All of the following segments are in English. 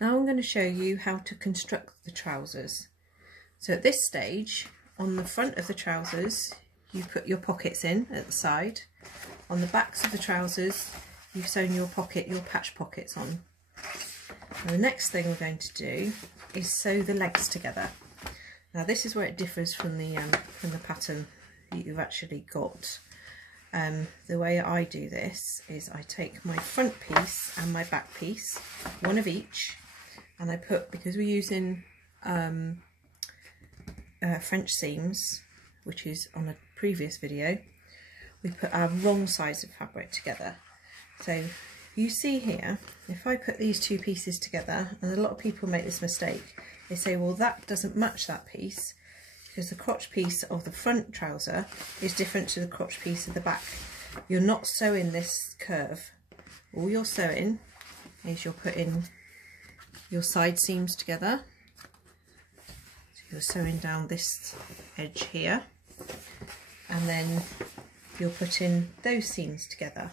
Now I'm going to show you how to construct the trousers. So at this stage, on the front of the trousers, you put your pockets in at the side. On the backs of the trousers, you've sewn your patch pockets on. And the next thing we're going to do is sew the legs together. Now this is where it differs from the pattern that you've actually got. The way I do this is I take my front piece and my back piece, one of each, and I put, because we're using French seams, which is on a previous video, we put our wrong sides of fabric together. So you see here, if I put these two pieces together, and a lot of people make this mistake, they say, well, that doesn't match that piece, because the crotch piece of the front trouser is different to the crotch piece of the back. You're not sewing this curve. All you're sewing is you're putting your side seams together. So you're sewing down this edge here, and then you're putting those seams together.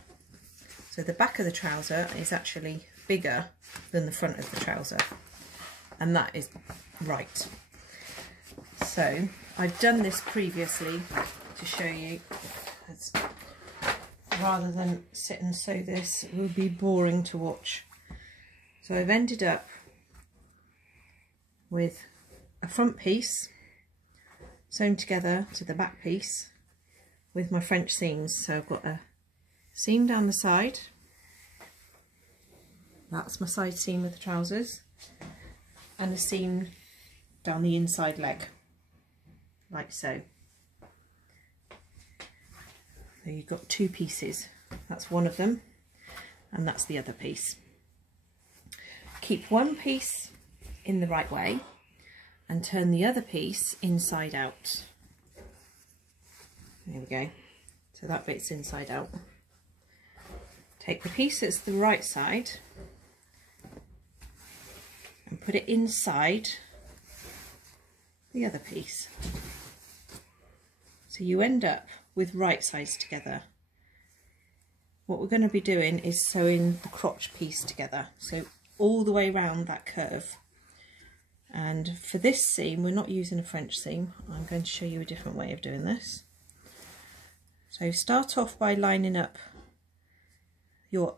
So the back of the trouser is actually bigger than the front of the trouser, and that is right. So I've done this previously to show you, rather than sit and sew this, it would be boring to watch. So I've ended up with a front piece sewn together to the back piece with my French seams. So I've got a seam down the side, that's my side seam of the trousers, and a seam down the inside leg, like so. So you've got two pieces, that's one of them, and that's the other piece. Keep one piece in the right way and turn the other piece inside out. There we go, so that bit's inside out. Take the piece that's the right side and put it inside the other piece. So you end up with right sides together. What we're going to be doing is sewing the crotch piece together, so all the way around that curve. And for this seam, we're not using a French seam. I'm going to show you a different way of doing this. So start off by lining up your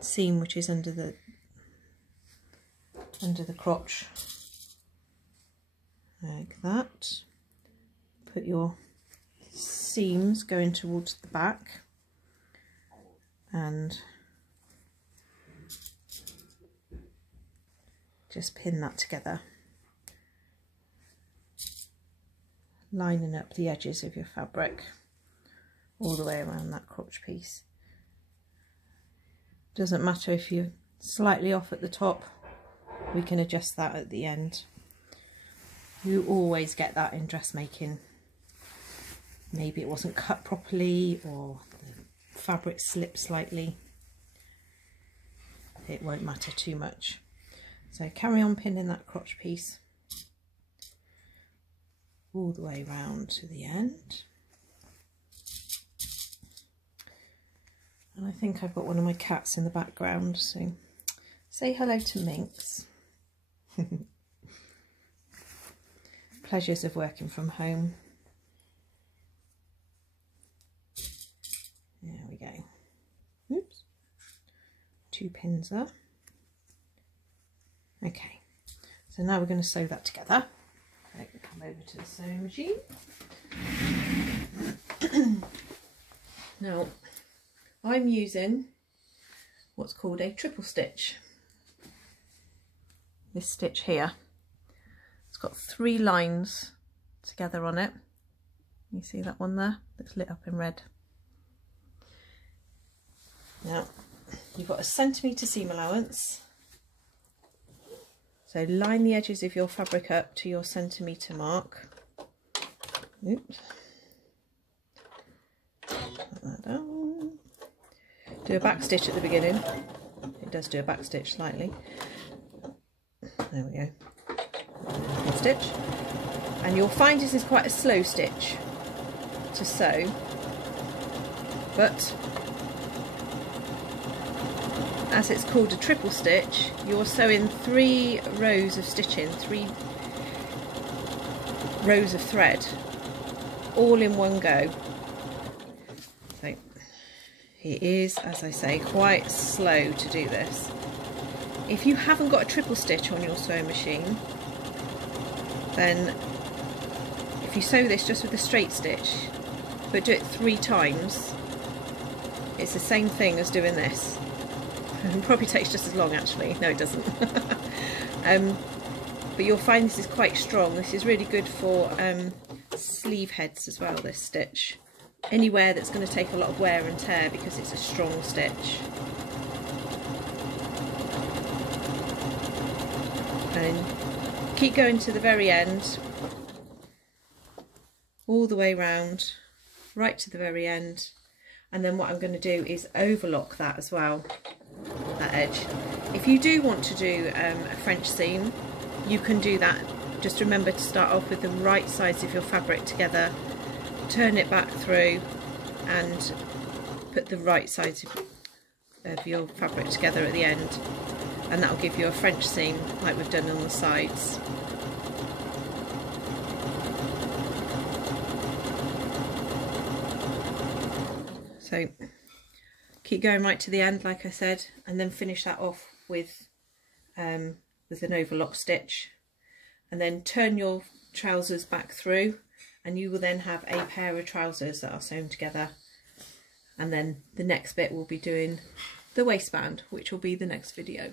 seam which is under the crotch, like that. Put your seams going towards the back and just pin that together, lining up the edges of your fabric all the way around that crotch piece. Doesn't matter if you're slightly off at the top, we can adjust that at the end. You always get that in dressmaking. Maybe it wasn't cut properly or the fabric slipped slightly. It won't matter too much. So carry on pinning that crotch piece all the way round to the end. And I think I've got one of my cats in the background, so say hello to Minx. Pleasures of working from home. There we go. Oops. 2 pins there. Okay, so now we're going to sew that together. I can come over to the sewing machine. Now, I'm using what's called a triple stitch. This stitch here, it's got 3 lines together on it. You see that one there that's lit up in red? Now, you've got a centimetre seam allowance. So line the edges of your fabric up to your centimetre mark. Oops. Put that down. Do a back stitch at the beginning. It does do a back stitch slightly. There we go. Good stitch. And you'll find this is quite a slow stitch to sew, but as it's called a triple stitch, you're sewing 3 rows of stitching, 3 rows of thread, all in one go. So it is, as I say, quite slow to do this. If you haven't got a triple stitch on your sewing machine, then if you sew this just with a straight stitch, but do it 3 times, it's the same thing as doing this. It probably takes just as long actually. No, it doesn't. But you'll find this is quite strong. This is really good for sleeve heads as well, this stitch. Anywhere that's going to take a lot of wear and tear, because it's a strong stitch. And keep going to the very end, all the way round, right to the very end. And then what I'm going to do is overlock that as well, that edge. If you do want to do a French seam, you can do that. Just remember to start off with the right sides of your fabric together, turn it back through and put the right sides of your fabric together at the end, and that will give you a French seam like we've done on the sides. So keep going right to the end, like I said, and then finish that off with an overlock stitch, and then turn your trousers back through, and you will then have a pair of trousers that are sewn together. And then the next bit will be doing the waistband, which will be the next video.